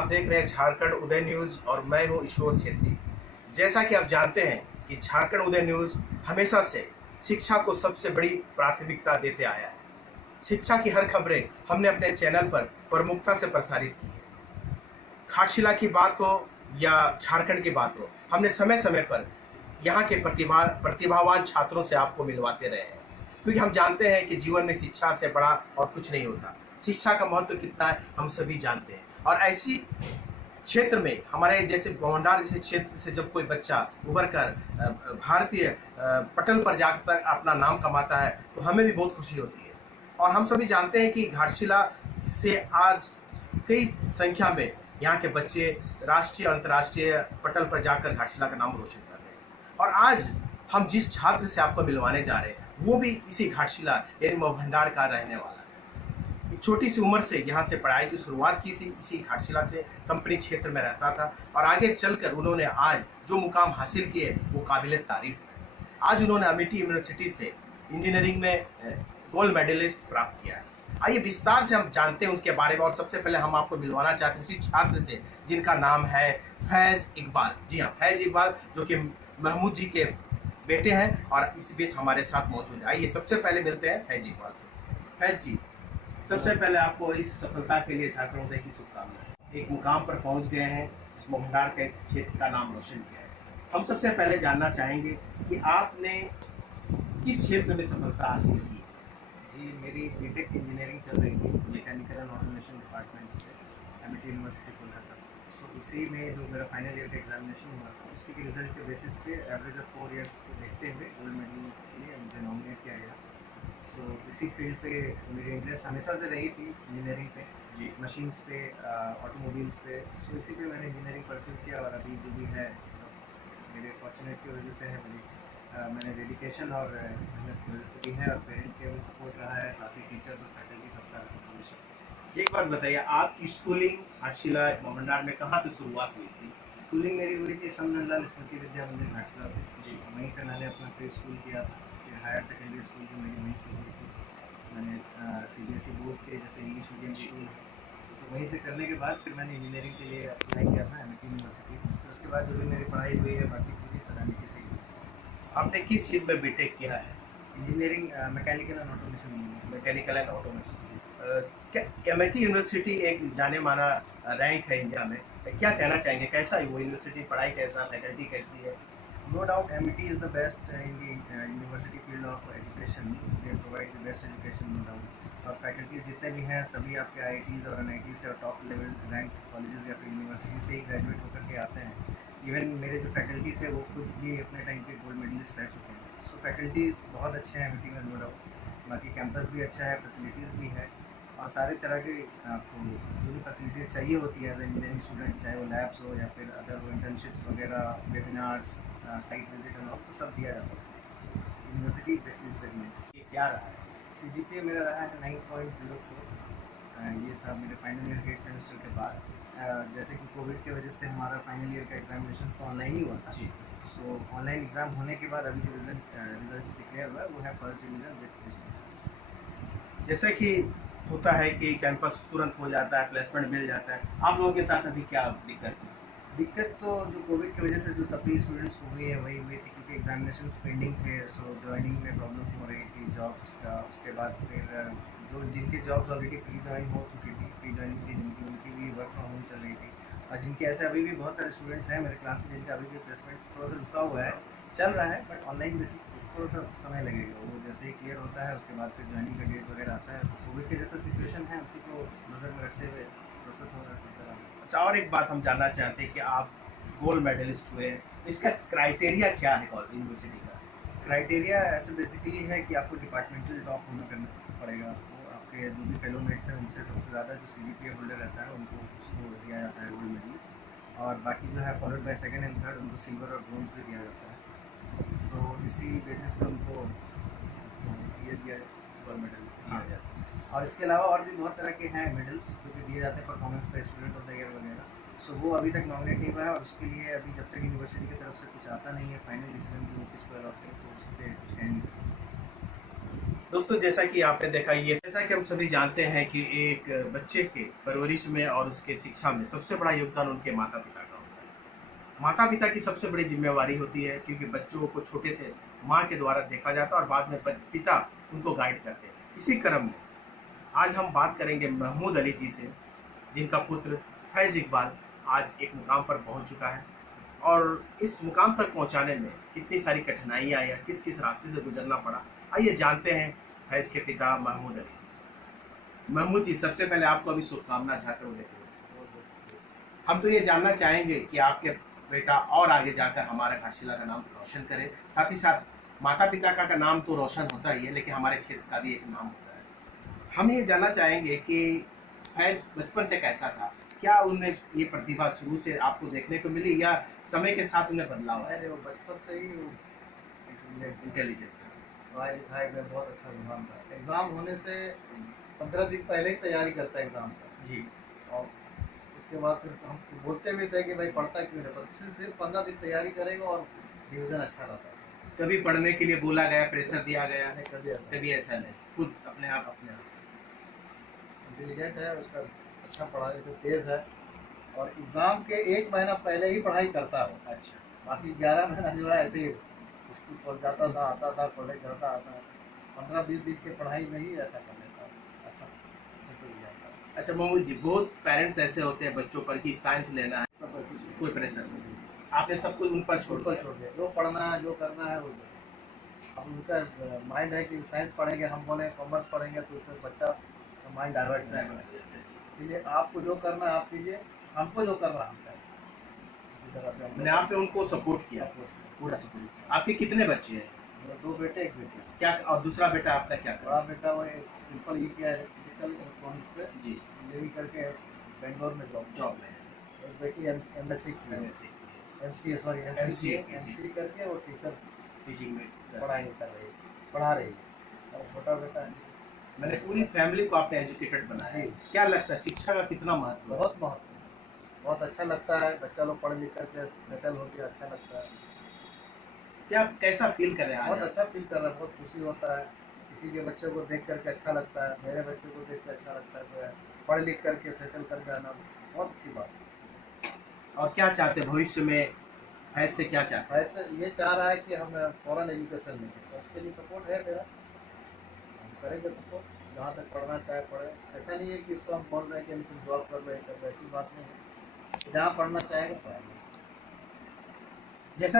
आप देख रहे हैं झारखंड उदय न्यूज़ और मैं हूं ईश्वर छेत्री। जैसा कि आप जानते हैं कि झारखंड उदय न्यूज़ हमेशा से शिक्षा को सबसे बड़ी प्राथमिकता देते आया है। शिक्षा की हर खबरें हमने अपने चैनल पर प्रमुखता से प्रसारित की है। घाटशिला की बात हो या झारखंड की बात हो, हमने समय समय पर यहाँ के प्रतिभावान छात्रों से आपको मिलवाते रहे हैं, क्योंकि हम जानते हैं कि जीवन में शिक्षा से बड़ा और कुछ नहीं होता। शिक्षा का महत्व कितना है हम सभी जानते हैं, और ऐसी क्षेत्र में हमारे जैसे भंडार जैसे क्षेत्र से जब कोई बच्चा उभर कर भारतीय पटल पर जाकर अपना नाम कमाता है तो हमें भी बहुत खुशी होती है। और हम सभी जानते हैं कि घाटशिला से आज कई संख्या में यहाँ के बच्चे राष्ट्रीय और अंतर्राष्ट्रीय पटल पर जाकर घाटशिला का नाम रोशन कर रहे हैं। और आज हम जिस छात्र से आपको मिलवाने जा रहे हैं वो भी इसी घाटशिला यानी भंडार का रहने वाला है। छोटी सी उम्र से यहाँ से पढ़ाई की शुरुआत की थी, इसी घाटशिला से कंपनी क्षेत्र में रहता था, और आगे चलकर उन्होंने आज जो मुकाम हासिल किए वो काबिल तारीफ है। आज उन्होंने अमेठी यूनिवर्सिटी से इंजीनियरिंग में गोल्ड मेडलिस्ट प्राप्त किया है। आइए विस्तार से हम जानते हैं उसके बारे में, और सबसे पहले हम आपको मिलवाना चाहते हैं उसी छात्र से जिनका नाम है फैज़ इकबाल। जी हाँ, फैज़ इकबाल जो कि महमूद जी के बेटे हैं और इस बीच हमारे साथ मौजूद है। आइए सबसे पहले मिलते हैं फैज़ इकबाल से। फैज़ जी, सबसे पहले आपको इस सफलता के लिए झारखंड उदय की शुभकामनाएं। एक मुकाम पर पहुंच गए हैं, इस भंडार के क्षेत्र का नाम रोशन किया है। हम सबसे पहले जानना चाहेंगे कि आपने किस क्षेत्र में सफलता हासिल की है? जी, मेरी बीटेक इंजीनियरिंग चल रही थी मैकेनिकल एंड ऑटोमेशन डिपार्टमेंट से एमिटी यूनिवर्सिटी कोलकाता से। सो उसी में जो मेरा फाइनल ईयर का एग्जामिनेशन हुआ था उसी के रिजल्ट के बेसिस पे एवरेज ऑफ 4 इयर्स को देखते हुए गोल्ड मेडलिस्ट के लिए मुझे नॉमिनेट किया गया। सो इसी फील्ड पे मेरी इंटरेस्ट हमेशा से रही थी, इंजीनियरिंग पे जी, मशीन्स पे, ऑटोमोबाइल्स पे। सो इसी पे मैंने इंजीनियरिंग परस्यू किया, और अभी जो भी है सब मेरे फॉर्चुनेट की वजह से है। मैंने डेडिकेशन और मेहनत की वजह से भी है, और पेरेंट के भी सपोर्ट रहा है, साथ ही टीचर्स और फैकल्टी सबका हमेशा। एक बात बताइए, आपकी स्कूलिंग घाटशिला भंडार में कहाँ से शुरुआत हुई थी? स्कूलिंग मेरी हुई थी समनंदलाल स्मृति विद्या मंदिर घाटशिला से जी। वहीं पर मैंने अपना प्री स्कूल किया था, फिर हायर सेकेंडरी स्कूल भी मेरी वहीं से हुई थी। मैंने CBSE बोर्ड के जैसे इंग्लिश मीडियम स्कूल, तो वहीं से करने के बाद फिर मैंने इंजीनियरिंग के लिए अप्लाई किया था एमिटी यूनिवर्सिटी। फिर उसके बाद जो भी मेरी पढ़ाई हुई है बाकी पूरी सरामिटी से ही। आपने किस चीज़ में बीटेक किया है? Engineering mechanical and automation engineering. Mechanical and automation. क्या एमिटी यूनिवर्सिटी एक जाने माना रैंक है इंडिया में, क्या कहना चाहेंगे, कैसा है वो यूनिवर्सिटी, पढ़ाई कैसा, फैकल्टी कैसी है? No doubt, MIT is the best in the university field of education. They provide the best education, no doubt. और फैकल्टीज जितने भी हैं सभी आपके IITs और NIT से और टॉप लेवल रैंक कॉलेजेस या फिर यूनिवर्सिटी से ही ग्रेजुएट होकर के आते हैं। इवन मेरे जो फैकल्टी थे वो खुद भी अपने टाइम पे गोल्ड मेडलिस्ट रह चुके हैं। सो फैकल्टीज़ बहुत अच्छे हैं MIT में, नो डाउट। बाकी कैंपस भी अच्छा है, फैसिलिटीज़ भी है, और सारे तरह के आपको जो भी फैसिलिटीज़ चाहिए होती है एज इंजीनियरिंग स्टूडेंट, चाहे वो लैब्स हो या फिर अदर वो इंटर्नशिप्स वगैरह, webinars, site visit and all, तो सब दिया जाता है। University is very nice. ये क्या रहा है? CGPA मेरा रहा है 9.04। ये था मेरे फाइनल ईयर के 8 सेमेस्टर के बाद। जैसे कि कोविड की वजह से हमारा फाइनल ईयर का एग्जामिनेशन तो ऑनलाइन ही हुआ था जी। सो ऑनलाइन एग्ज़ाम होने के बाद अभी जो रिजल्ट डिक्लेयर हुआ है वो है फर्स्ट डिवीज़न विद डिस्टिंक्शन। जैसे कि होता है कि कैंपस तुरंत हो जाता है, प्लेसमेंट मिल जाता है, आप लोगों के साथ अभी क्या दिक्कत है? दिक्कत तो जो कोविड की वजह से जो सभी स्टूडेंट्स को हुई है वही हुई थी, क्योंकि एग्जामिनेशंस पेंडिंग थे। सो जॉइनिंग में प्रॉब्लम हो रही थी जॉब्स का। उसके बाद फिर जो जिनके जॉब्स ऑलरेडी प्री ज्वाइन हो चुकी थी, प्री ज्वाइनिंग थी जिनकी, उनकी भी वर्क फ्रॉम होम चल रही थी। और जिनके ऐसे अभी भी बहुत सारे स्टूडेंट्स हैं मेरे क्लास में जिनका अभी भी प्लेसमेंट थोड़ा सा रुका हुआ है, चल रहा है, बट ऑनलाइन बेसिस थोड़ा सा समय लगेगा। वो जैसे ही क्लियर होता है उसके बाद फिर ज्वाइनिंग का डेट वगैरह आता है। कोविड के जैसा सिचुएशन है उसी को नज़र में रखते हुए प्रोसेस हो रहा है। अच्छा, और एक बात हम जानना चाहते हैं कि आप गोल्ड मेडलिस्ट हुए, इसका क्राइटेरिया क्या है कॉलेज यूनिवर्सिटी का? क्राइटेरिया ऐसे बेसिकली है कि आपको डिपार्टमेंटल टॉप होना करना पड़ेगा। आपको आपके जो भी फेलो मेट्स हैं उनसे सबसे ज़्यादा जो CGPA होल्डर रहता है उनको उसको दिया जाता है गोल्ड मेडलिस्ट, और बाकी जो है followed by second and third उनको सिल्वर और ब्रोंज भी दिया जाता है। सो इसी बेसिस पे उनको ये दिया गोल्ड मेडल दिया जाता है। और इसके अलावा और भी बहुत तरह के हैं मेडल्स जो कि दिए जाते हैं परफॉर्मेंस पे, स्टूडेंट ऑफ द ईयर वगैरह। सो वो अभी तक नॉमिनेट नहीं हुआ है, और उसके लिए अभी जब तक यूनिवर्सिटी की तरफ से कुछ आता नहीं है फाइनल डिसीजन की वो किसको अलॉट करें, तो उस पर कुछ कह नहीं सकते। दोस्तों, जैसा कि आपने देखा, ये जैसा कि हम सभी जानते हैं कि एक बच्चे के परवरिश में और उसके शिक्षा में सबसे बड़ा योगदान उनके माता पिता का होता है। माता पिता की सबसे बड़ी जिम्मेवारी होती है, क्योंकि बच्चों को छोटे से माँ के द्वारा देखा जाता है और बाद में पिता उनको गाइड करते हैं। इसी क्रम में आज हम बात करेंगे महमूद अली जी से, जिनका पुत्र फैज़ इकबाल आज एक मुकाम पर पहुंच चुका है और इस मुकाम तक पहुंचाने में कितनी सारी कठिनाइयां या किस किस रास्ते से गुजरना पड़ा। आइए जानते हैं फैज़ के पिता महमूद अली जी से। महमूद जी, सबसे पहले आपको अभी शुभकामना झारखंड उदय दिवस की। हम तो ये जानना चाहेंगे कि आपके बेटा और आगे जाकर हमारे घाटशिला का नाम रोशन करे, साथ ही साथ माता पिता का नाम तो रोशन होता ही है, लेकिन हमारे क्षेत्र का भी एक नाम होता है। हम ये जानना चाहेंगे कि फैज़ बचपन से कैसा था, क्या उनमें ये प्रतिभा शुरू से आपको देखने को मिली या समय के साथ उन्हें बदलाव आया? अरे वो बचपन से ही इंटेलिजेंट था। पढ़ाई लिखाई में बहुत अच्छा रुझान था। एग्ज़ाम होने से 15 दिन पहले ही तैयारी करता है एग्ज़ाम का। जी। और उसके बाद फिर हम बोलते भी थे कि भाई पढ़ता क्यों नहीं, पर फिर सिर्फ 15 दिन तैयारी करेगा और डिवीज़न अच्छा लाता है। कभी पढ़ने के लिए बोला गया, प्रेशर दिया गया? नहीं, कभी ऐसा नहीं, खुद अपने आप इंटेलिजेंट है, उसका अच्छा पढ़ाई तो तेज़ है और एग्ज़ाम के 1 महीना पहले ही पढ़ाई करता है। अच्छा। बाकी 11 महीना जो है ऐसे ही स्कूल पहुँच जाता था, आता था, कॉलेज जाता आता। 15-20 दिन की पढ़ाई में ही ऐसा कर लेता है, अच्छा सेटल हो जाता है। अच्छा महमूद जी, बहुत पेरेंट्स ऐसे होते हैं बच्चों पर कि साइंस लेना है, तो कोई कुछ नहीं। कोई प्रेशर नहीं, आपने सब कुछ उन पर छोड़ छोड़ दिया। दिया, जो पढ़ना है जो करना है वो। अब उनका माइंड है कि साइंस पढ़ेंगे, हम बोले कॉमर्स पढ़ेंगे, तो उसमें बच्चा का माइंड डाइवर्ट नहीं होगा। इसीलिए आपको जो करना है आप कीजिए, हमको जो करना है हम करें। इसी तरह से मैंने आपने उनको सपोर्ट किया, पूरा सपोर्ट। आपके कितने बच्चे हैं? मेरे 2 बेटे 1 बेटी। क्या, और दूसरा बेटा आपका क्या कर रहा बड़ा बेटा वो ट्रिपल ई किया इलेक्ट्रिकल इलेक्ट्रॉनिक्स से, है? जी। इंजीनियरिंग करके बेंगलोर में जॉब में है। एक बेटी एमएससी की है, MSc की एमसीए सॉरी MCA एमसीए करके वो टीचर टीचिंग में। पढ़ाई कर रही है, पढ़ा रही है। और छोटा बेटा है। मैंने पूरी फैमिली को आपने एजुकेटेड बनाया है। जी। क्या लगता है शिक्षा का कितना महत्व है? बहुत महत्व है, बहुत अच्छा लगता है। बच्चा लोग पढ़ लिख करके सेटल होकर अच्छा लगता है। क्या, कैसा फील कर रहे हैं बहुत आज? अच्छा फील कर रहा है, बहुत खुशी होता है। किसी के बच्चे को देख करके अच्छा लगता है, मेरे बच्चे को देख कर अच्छा लगता है। जो है पढ़ लिख करके सेटल कर जाना बहुत अच्छी बात है। और क्या चाहते हैं भविष्य में, फैज़ से क्या चाहते हैं? ऐसे ये चाह रहा है कि हम फॉरेन एजुकेशन लेंगे, तो उसके लिए सपोर्ट है मेरा, हम करेंगे सपोर्ट। जहाँ तक पढ़ना चाहे पढ़े। ऐसा नहीं है कि उसको हम बोल रहे हैं कि तुम जॉब कर रहे कर रहे, ऐसी बात नहीं है। जहाँ पढ़ना चाहेगा पढ़ेंगे। जैसा